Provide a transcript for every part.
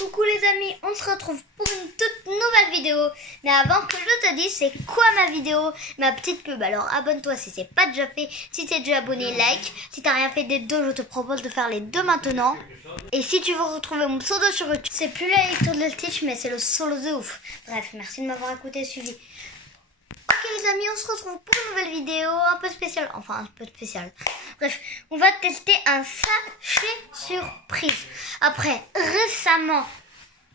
Coucou les amis, on se retrouve pour une toute nouvelle vidéo. Mais avant que je te dise c'est quoi ma vidéo, ma petite pub. Alors abonne-toi si c'est pas déjà fait. Si t'es déjà abonné, like. Si t'as rien fait des deux, je te propose de faire les deux maintenant. Et si tu veux retrouver mon pseudo sur YouTube, c'est plus la lecture de Stitch, mais c'est le solo de ouf. Bref, merci de m'avoir écouté et suivi. Ok les amis, on se retrouve pour une nouvelle vidéo un peu spéciale. Enfin un peu spéciale. Bref, on va tester un sachet surprise. Après récemment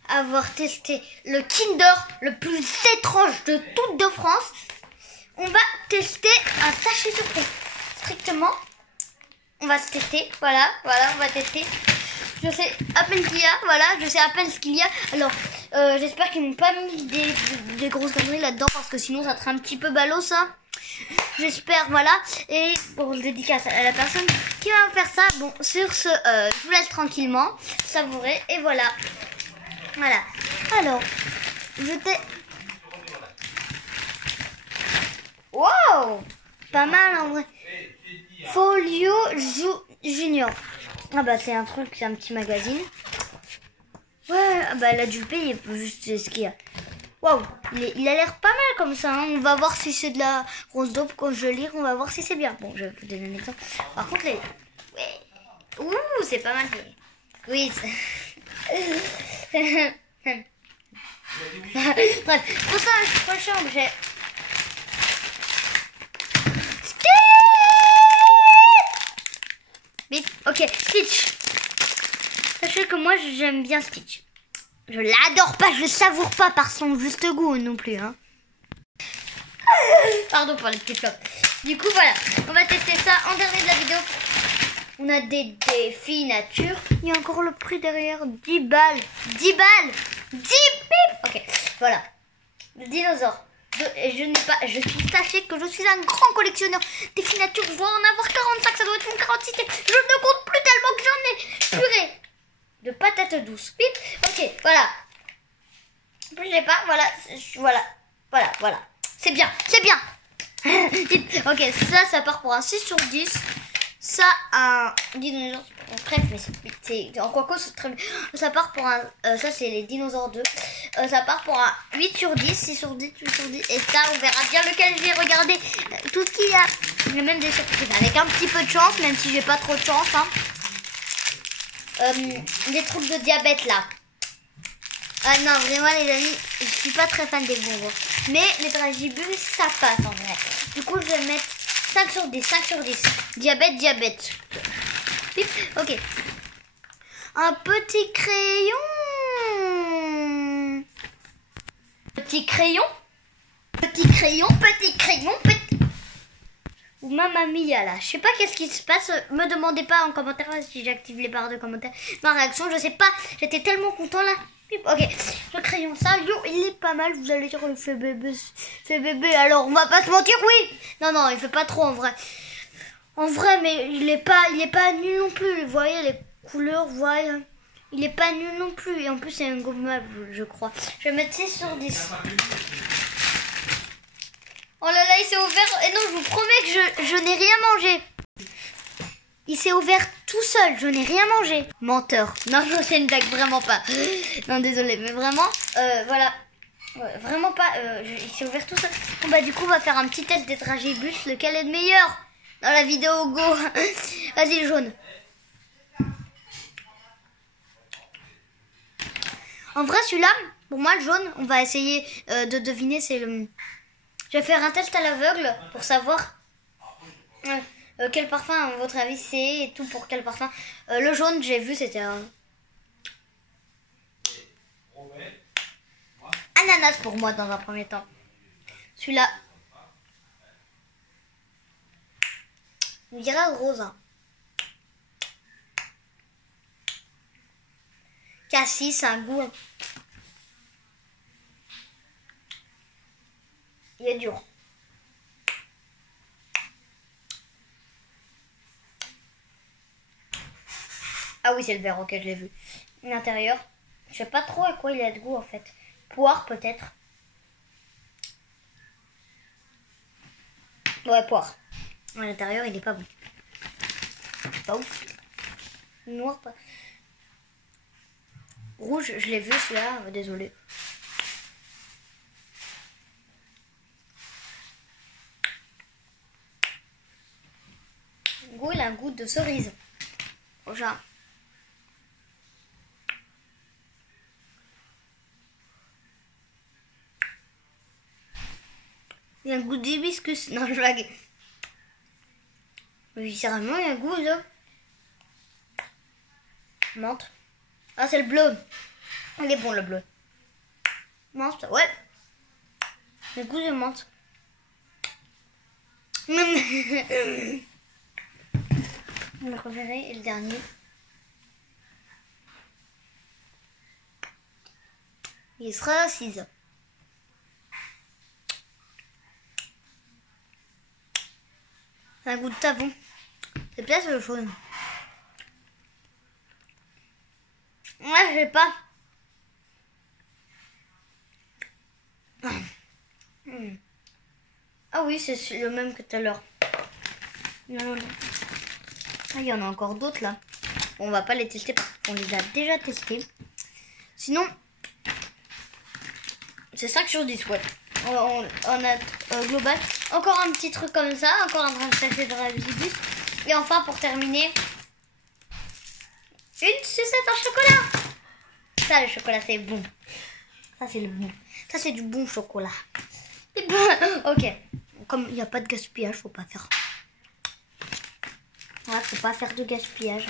avoir testé le Kinder le plus étrange de toute de France, on va tester un sachet surprise. Strictement, on va se tester. Voilà, on va tester. Je sais à peine ce qu'il y a, voilà, je sais à peine ce qu'il y a. Alors, j'espère qu'ils n'ont pas mis des grosses conneries là-dedans parce que sinon ça serait un petit peu ballot ça. J'espère, voilà. Et pour le dédicace à la personne qui va me faire ça. Bon, sur ce, je vous laisse tranquillement savourer. Et voilà. Voilà. Alors, wow, pas mal en vrai. Folio Junior. Ah bah c'est un truc, c'est un petit magazine. Ouais, ah bah elle a dû le payer, juste ce qu'il y a. Waouh, il a l'air pas mal comme ça, hein. On va voir si c'est de la rose dope quand je lis, on va voir si c'est bien. Bon, je vais vous donner un exemple. Par contre, les... Ouais. Ouh, c'est pas mal fait. Oui, bref, pour ça, prochain objet. Vite, ok, Stitch. Sachez que moi, j'aime bien Stitch. Je l'adore pas, je le savoure pas par son juste goût non plus. Hein. Pardon pour les petits flops. Du coup, voilà, on va tester ça en dernier de la vidéo. On a des défis nature. Il y a encore le prix derrière. 10 balles. 10 balles. 10 pips. Ok, voilà. Le dinosaure. Je suis sachez que je suis un grand collectionneur. Défis nature, je dois en avoir 45. Ça doit être mon 46. Je ne compte plus tellement que j'en ai. Purée. De patates douces. Vite. Ok, voilà. Je sais pas, voilà. C'est bien. Ok, ça part pour un 6 sur 10. Ça, un dinosaure. Bref, mais c'est en quoi c'est très bien. Ça part pour un. Ça, c'est les dinosaures 2. Ça part pour un 8 sur 10, 6 sur 10, 8 sur 10. Et ça, on verra bien lequel je vais regarder. Tout ce qu'il y a. Il y a même des surprises. Avec un petit peu de chance, même si j'ai pas trop de chance. Hein. Des trucs de diabète là. Ah non, vraiment les amis, je suis pas très fan des bonbons. Mais les dragibus, ça passe en vrai. Du coup, je vais mettre 5 sur 10, 5 sur 10. Diabète. Ok. Un petit crayon. Ou Mamma Mia là. Je sais pas qu'est-ce qui se passe. Me demandez pas en commentaire si j'active les barres de commentaires. Ma réaction, je sais pas. J'étais tellement content là. Ok, le crayon ça, il est pas mal. Vous allez dire, il fait bébé. Alors, on va pas se mentir, oui. Non, il fait pas trop en vrai. En vrai, mais il est pas nul non plus. Vous voyez les couleurs, vous voyez. Il est pas nul non plus. Et en plus, c'est un gommable, je crois. Je vais mettre 6 sur 10. Oh là là, il s'est ouvert. Et non, je vous promets que je n'ai rien mangé. Il s'est ouvert tout seul, je n'ai rien mangé. Menteur. Non, c'est une blague, vraiment pas. Non, désolé, mais vraiment, voilà. Ouais, vraiment pas, il s'est ouvert tout seul. Bon, bah du coup, on va faire un petit test des dragibus. Lequel est le meilleur dans la vidéo, go. Vas-y, le jaune. En vrai, celui-là, pour moi, le jaune, on va essayer de deviner, c'est le... Je vais faire un test à l'aveugle pour savoir... quel parfum, à votre avis, c'est et tout pour quel parfum. Le jaune, j'ai vu, c'était un... ananas pour moi dans un premier temps. Celui-là, on dirait rose. Hein. Cassis, c'est un goût. Il est dur. Ah oui, c'est le vert, ok, je l'ai vu. L'intérieur, je sais pas trop à quoi il a de goût en fait. Poire peut-être. Ouais, poire. À l'intérieur, il est pas bon. Pas ouf. Noir, pas. Rouge, je l'ai vu celui-là, désolé. Le goût, il a un goût de cerise. Genre. Il y a un goût d'hibiscus. Non, je blague. Viscéralement, il y a un goût de menthe. Ah, c'est le bleu. Il est bon, le bleu. Menthe, ouais. Le goût de menthe. Mon préféré est le dernier. Il sera à 6 ans. C'est un goût de savon. C'est peut-être le jaune. Moi, je sais pas. Ah oui, c'est le même que tout à l'heure. Non. Ah, il y en a encore d'autres là. Bon, on va pas les tester parce qu'on les a déjà testés. Sinon, c'est 5 sur 10, ouais. On a global. Encore un petit truc comme ça. Encore un sachet de Ravibus. Et enfin, pour terminer, une sucette en chocolat. Ça, le chocolat, c'est bon. Ça, c'est le bon. Ça, c'est du bon chocolat. Ok. Comme il n'y a pas de gaspillage, faut pas faire. Ouais, faut pas faire de gaspillage.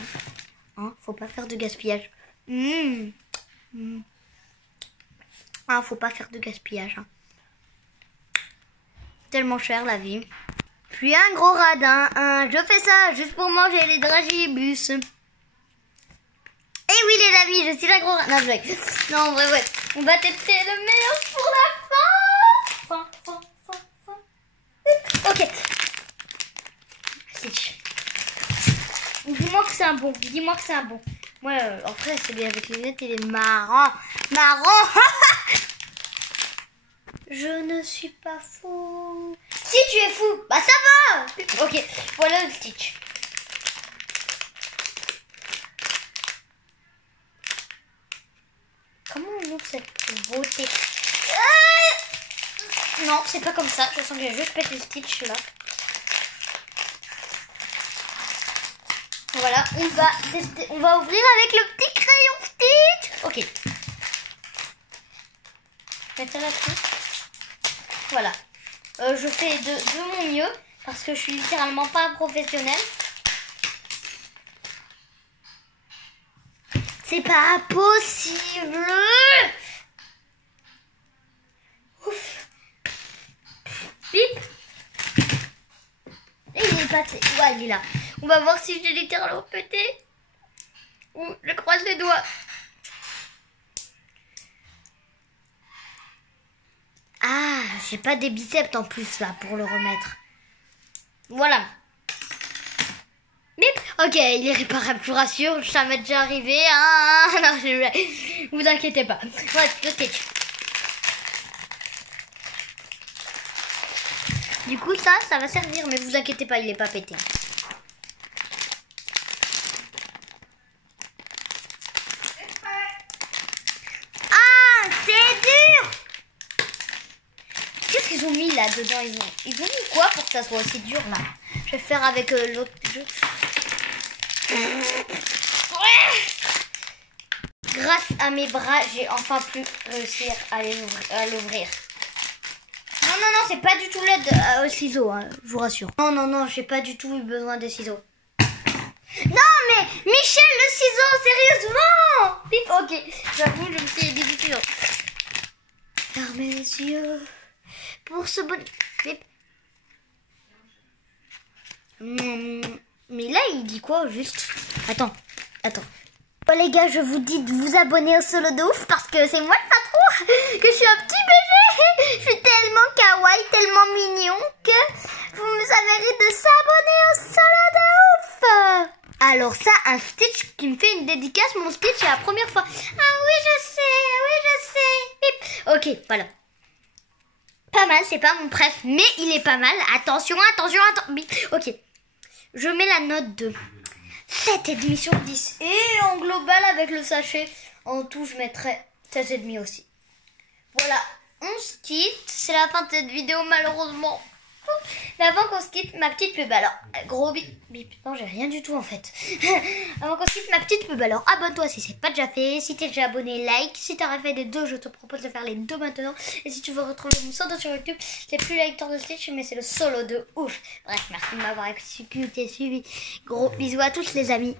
Hein, faut pas faire de gaspillage. Ah, faut pas faire de gaspillage. Hein. Tellement cher la vie. Je suis un gros radin. Hein. Je fais ça juste pour manger les dragibus. Eh oui les amis, je suis un gros radin. Non, en vrai, ouais. On va tester le meilleur pour la fin. Ok. Stitch. Dis-moi que c'est un bon. Dis-moi que c'est un bon. Moi, en vrai, celui avec les lunettes, il est marrant. Marrant. Je ne suis pas fou. Si tu es fou, bah ça va. Ok, voilà le Stitch. Comment on ouvre cette beauté? Non, c'est pas comme ça. Je sens que j'ai juste pété le Stitch là. Voilà, on va tester. On va ouvrir avec le petit crayon Stitch. Ok. Mettre ça là-dessus. Voilà. Je fais de mon mieux parce que je suis littéralement pas professionnelle. C'est pas possible. Ouf. Bip. Et il est pas... Ouais, il est là. On va voir si je l'ai littéralement pété. Ou je croise les doigts. Ah, j'ai pas des biceps en plus là pour le remettre. Voilà. Bip. Ok, il est réparable, je vous rassure, ça m'est déjà arrivé. Ah, non, vous inquiétez pas. Ouais, le Stitch. Du coup, ça va servir, mais vous inquiétez pas, il est pas pété. Ah, c'est dur. Qu'est-ce qu'ils ont mis là dedans? Ils ont mis quoi pour que ça soit aussi dur là? Je vais faire avec l'autre jeu. Grâce à mes bras, j'ai enfin pu réussir à l'ouvrir. Non, c'est pas du tout l'aide aux ciseaux, hein, je vous rassure. Non, j'ai pas du tout eu besoin des ciseaux. Non, mais Michel, le ciseau, sérieusement. Bip, ok, j'avoue, je me suis aidé du ciseau. Fermez les yeux pour ce bon... Bip. Mais là, il dit quoi, juste? Attends. Bon, les gars, je vous dis de vous abonner au solo de ouf parce que c'est moi le patron, que je suis un petit bébé. Je suis tellement kawaii, tellement mignon que vous me mérite de s'abonner au solo de ouf. Alors ça, un Stitch qui me fait une dédicace, mon Stitch, c'est la première fois. Ah oui, je sais. Ok, voilà. Pas mal, c'est pas mon préf, mais il est pas mal. Attention. Ok. Je mets la note de 7,5 sur 10. Et en global avec le sachet, En tout, je mettrai 16,5 aussi. Voilà, on se quitte. C'est la fin de cette vidéo, malheureusement. Mais avant qu'on se quitte, ma petite pub. Alors, gros bip. Non, j'ai rien du tout en fait. Avant qu'on se quitte, ma petite pub. Alors, abonne-toi si c'est pas déjà fait. Si t'es déjà abonné, like. Si t'as fait les deux, je te propose de faire les deux maintenant. Et si tu veux retrouver mon solo sur YouTube, c'est plus l'acteur de Stitch, mais c'est le solo de ouf. Bref, merci de m'avoir écouté, suivi. Gros bisous à tous les amis.